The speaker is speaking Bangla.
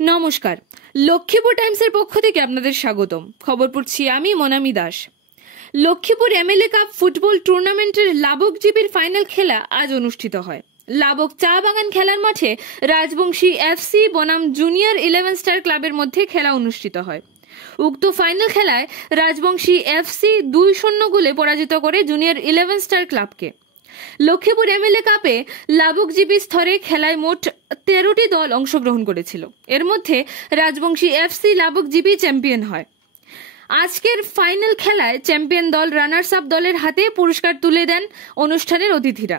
নমস্কার, লক্ষ্মীপুর টাইমসের পক্ষ থেকে আপনাদের স্বাগতম। খবর পড়ছি আমি Monami Das. Lakshmipur MLA cup football টুর্নামেন্টের লাবক জিবির ফাইনাল খেলা আজ অনুষ্ঠিত হয়। লাবক চা বাগান খেলার মাঠে রাজবংশী এফসি বনাম জুনিয়র 11 স্টার ক্লাবের মধ্যে খেলা অনুষ্ঠিত হয়। উক্ত ফাইনাল খেলায় রাজবংশী এফসি 2-0 গোলে পরাজিত করে জুনিয়র 11 স্টার ক্লাবকে। লক্ষ্মীপুর এমএলএ কাপে লাবকজীবী স্তরে খেলায় মোট 13টি দল অংশগ্রহণ করেছিল। এর মধ্যে রাজবংশী এফসি লাবকজীবী চ্যাম্পিয়ন হয়। আজকের ফাইনাল খেলায় চ্যাম্পিয়ন দল রানার্স আপ দলের হাতে পুরস্কার তুলে দেন অনুষ্ঠানের অতিথিরা।